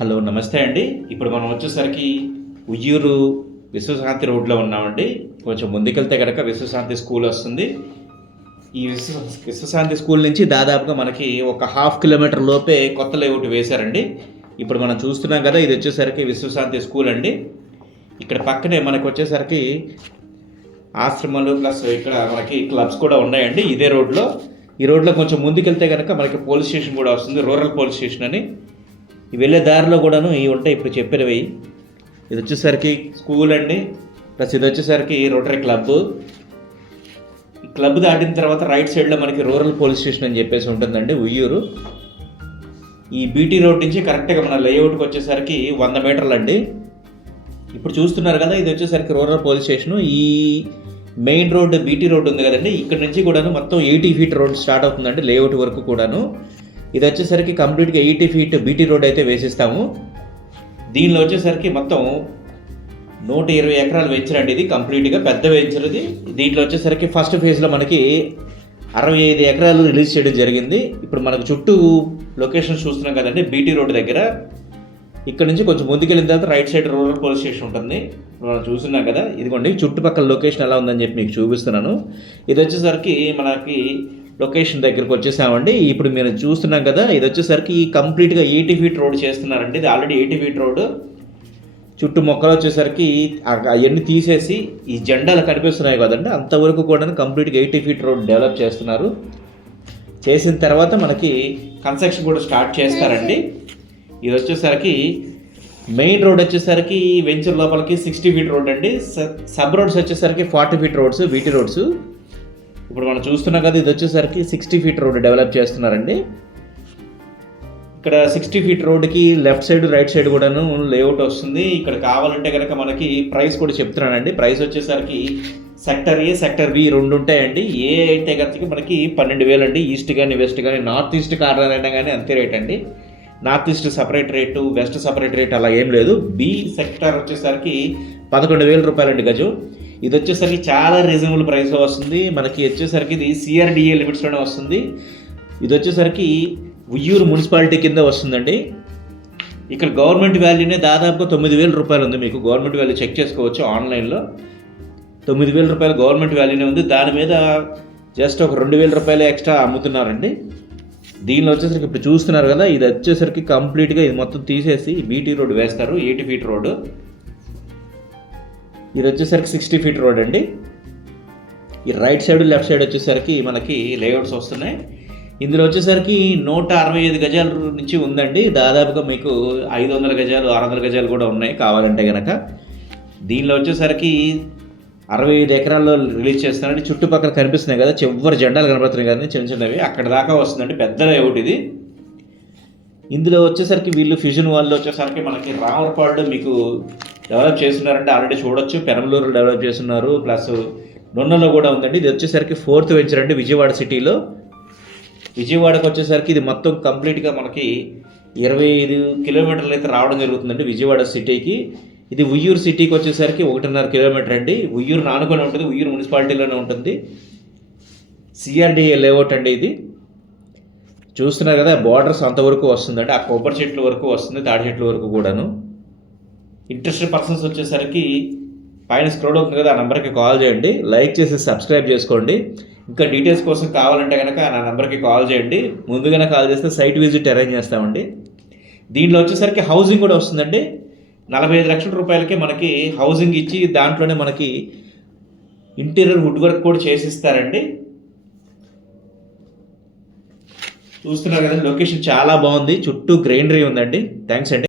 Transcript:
Hello నమస్తే అండి. ఇప్పుడు మనం వచ్చేసరికి ఉయ్యూరు విశ్వశాంతి రోడ్లో ఉన్నామండి. కొంచెం ముందుకెళ్తే కనుక విశ్వశాంతి స్కూల్ వస్తుంది. ఈ విశ్వశాంతి స్కూల్ నుంచి దాదాపుగా మనకి ఒక హాఫ్ కిలోమీటర్ లోపే కొత్త లేఅవుట్ వేశారండి. ఇప్పుడు మనం చూస్తున్నాం కదా, ఇది వచ్చేసరికి విశ్వశాంతి స్కూల్ అండి. ఇక్కడ పక్కనే మనకు వచ్చేసరికి ఆశ్రమాలు ప్లస్ ఇక్కడ మనకి క్లబ్స్ కూడా ఉన్నాయండి ఇదే రోడ్లో. ఈ రోడ్లో కొంచెం ముందుకెళ్తే కనుక మనకి పోలీస్ స్టేషన్ కూడా వస్తుంది, రూరల్ పోలీస్ స్టేషన్ అని. వెళ్ళే దారిలో కూడాను ఇవి ఉంటాయి ఇప్పుడు చెప్పినవి. ఇది వచ్చేసరికి స్కూల్ అండి, ప్లస్ ఇది వచ్చేసరికి రోటరీ క్లబ్. ఈ క్లబ్ దాటిన తర్వాత రైట్ సైడ్లో మనకి రూరల్ పోలీస్ స్టేషన్ అని చెప్పేసి ఉంటుందండి ఉయ్యూరు. ఈ బీటీ రోడ్ నుంచి కరెక్ట్గా మన లేఅవుట్కి వచ్చేసరికి 100 మీటర్లు అండి. ఇప్పుడు చూస్తున్నారు కదా, ఇది వచ్చేసరికి రూరల్ పోలీస్ స్టేషను. ఈ మెయిన్ రోడ్ బీటీ రోడ్ ఉంది కదండి, ఇక్కడ నుంచి కూడాను మొత్తం 80 ఫీట్ రోడ్ స్టార్ట్ అవుతుందండి లేఅవుట్ వరకు కూడాను. ఇది వచ్చేసరికి కంప్లీట్గా 80 ఫీట్ బీటీ రోడ్ అయితే వేసిస్తాము. దీనిలో వచ్చేసరికి మొత్తం 120 ఎకరాలు వెంచర్ అండి. ఇది కంప్లీట్గా పెద్ద వెంచర్ ఇది. దీంట్లో వచ్చేసరికి ఫస్ట్ ఫేజ్లో మనకి 65 ఎకరాలు రిలీజ్ చేయడం జరిగింది. ఇప్పుడు మనకు చుట్టూ లొకేషన్ చూస్తున్నాం కదండి, బీటీ రోడ్ దగ్గర. ఇక్కడ నుంచి కొంచెం ముందుకెళ్ళిన తర్వాత right side rural police station ఉంటుంది. మనం చూస్తున్నాం కదా, ఇదిగోండి చుట్టుపక్కల లొకేషన్ ఎలా ఉందని చెప్పి మీకు చూపిస్తున్నాను. ఇది వచ్చేసరికి మనకి లొకేషన్ దగ్గరికి వచ్చేసామండి. ఇప్పుడు మీరు చూస్తున్నాం కదా, ఇది వచ్చేసరికి కంప్లీట్గా 80 ఫీట్ రోడ్ చేస్తున్నారండి. ఇది ఆల్రెడీ 80 ఫీట్ రోడ్. చుట్టూ మొక్కలు వచ్చేసరికి అవన్నీ తీసేసి ఈ జెండాలు కనిపిస్తున్నాయి కదండి, అంతవరకు కూడా కంప్లీట్గా 80 ఫీట్ రోడ్ డెవలప్ చేస్తున్నారు. చేసిన తర్వాత మనకి కన్స్ట్రక్షన్ కూడా స్టార్ట్ చేస్తారండి. ఇది వచ్చేసరికి మెయిన్ రోడ్ వచ్చేసరికి వెంచర్ లోపలికి 60 ఫీట్ రోడ్ అండి. సబ్ రోడ్స్ వచ్చేసరికి 40 ఫీట్ రోడ్స్, బీటీ రోడ్స్. ఇప్పుడు మనం చూస్తున్నాం కదా, ఇది వచ్చేసరికి 60 ఫీట్ రోడ్ డెవలప్ చేస్తున్నారండి. ఇక్కడ 60 ఫీట్ రోడ్కి లెఫ్ట్ సైడ్ రైట్ సైడ్ కూడాను లేఅవుట్ వస్తుంది. ఇక్కడ కావాలంటే కనుక మనకి ప్రైస్ కూడా చెప్తున్నానండి. ప్రైస్ వచ్చేసరికి సెక్టర్ ఏ, సెక్టర్ బి రెండు ఉంటాయండి. ఏ అయితే కనుక మనకి 12,000 అండి. ఈస్ట్ కానీ వెస్ట్ కానీ నార్త్ ఈస్ట్ కార్నర్ అయినా కానీ అంతే రేట్ అండి. North east separate rate, west separate rate అలా ఏం లేదు. బి సెక్టర్ వచ్చేసరికి 11,000 రూపాయలండి గజం. ఇది వచ్చేసరికి చాలా రీజనబుల్ ప్రైస్లో వస్తుంది. మనకి వచ్చేసరికి ఇది సిఆర్డిఏ లిమిట్స్లోనే వస్తుంది. ఇది వచ్చేసరికి ఉయ్యూరు మున్సిపాలిటీ కింద వస్తుందండి. ఇక్కడ గవర్నమెంట్ వాల్యూనే దాదాపుగా 9,000 రూపాయలు ఉంది. మీకు గవర్నమెంట్ వాల్యూ చెక్ చేసుకోవచ్చు ఆన్లైన్లో. 9,000 రూపాయలు గవర్నమెంట్ వాల్యూనే ఉంది. దాని మీద జస్ట్ ఒక 2,000 రూపాయలు ఎక్స్ట్రా అమ్ముతున్నారండి. దీనిలో వచ్చేసరికి ఇప్పుడు చూస్తున్నారు కదా, ఇది వచ్చేసరికి కంప్లీట్గా ఇది మొత్తం తీసేసి బీటీ రోడ్ వేస్తారు, 80 ఫీట్ రోడ్. ఇది వచ్చేసరికి 60 ఫీట్ రోడ్ అండి. ఈ రైట్ సైడ్ లెఫ్ట్ సైడ్ వచ్చేసరికి మనకి లేఅవుట్స్ వస్తున్నాయి. ఇందులో వచ్చేసరికి 165 గజాల నుంచి ఉందండి. దాదాపుగా మీకు 500 గజాలు 600 గజాలు కూడా ఉన్నాయి కావాలంటే కనుక. దీనిలో వచ్చేసరికి 65 ఎకరాల్లో రిలీజ్ చేస్తున్నారండి. చుట్టుపక్కల కనిపిస్తున్నాయి కదా, చివరి జెండాలు కనబడుతున్నాయి కదా చిన్న చిన్నవి, అక్కడ దాకా వస్తుందండి. పెద్ద లేఅవుట్ ఇది. ఇందులో వచ్చేసరికి వీళ్ళు ఫ్యూజన్ వాళ్ళు వచ్చేసరికి మనకి రామర్పాడు మీకు డెవలప్ చేస్తున్నారంటే ఆల్రెడీ చూడొచ్చు. పెరంబలూరు డెవలప్ చేస్తున్నారు, ప్లస్ నొన్నలో కూడా ఉందండి. ఇది వచ్చేసరికి 4th వెంచర్ అండి విజయవాడ సిటీలో. విజయవాడకు వచ్చేసరికి ఇది మొత్తం కంప్లీట్గా మనకి 25 కిలోమీటర్లు అయితే రావడం జరుగుతుందండి విజయవాడ సిటీకి. ఇది ఉయ్యూరు సిటీకి వచ్చేసరికి 1.5 కిలోమీటర్ అండి. ఉయ్యూరు నానుకొని ఉంటుంది, ఉయ్యూరు మున్సిపాలిటీలోనే ఉంటుంది. సిఆర్డిఏ లేఅవుట్ అండి ఇది. చూస్తున్నారు కదా, బార్డర్స్ అంతవరకు వస్తుందండి. ఆ కొబ్బరి చెట్ల వరకు వస్తుంది, తాడి చెట్ల వరకు కూడాను. ఇంట్రెస్టెడ్ పర్సన్స్ వచ్చేసరికి పైన స్క్రోల్ అవుతుంది కదా, ఆ నెంబర్కి కాల్ చేయండి. లైక్ చేసి సబ్స్క్రైబ్ చేసుకోండి. ఇంకా డీటెయిల్స్ కోసం కావాలంటే కనుక నా నెంబర్కి కాల్ చేయండి. ముందుగానే కాల్ చేస్తే సైట్ విజిట్ అరేంజ్ చేస్తామండి. దీనిలో వచ్చేసరికి హౌసింగ్ కూడా వస్తుందండి. 45 లక్షల రూపాయలకి మనకి హౌసింగ్ ఇచ్చి దాంట్లోనే మనకి ఇంటీరియర్ వుడ్ వర్క్ కూడా చేసిస్తారండి. చూస్తున్నారు కదా, లొకేషన్ చాలా బాగుంది, చుట్టూ గ్రీనరీ ఉందండి. థ్యాంక్స్ అండి.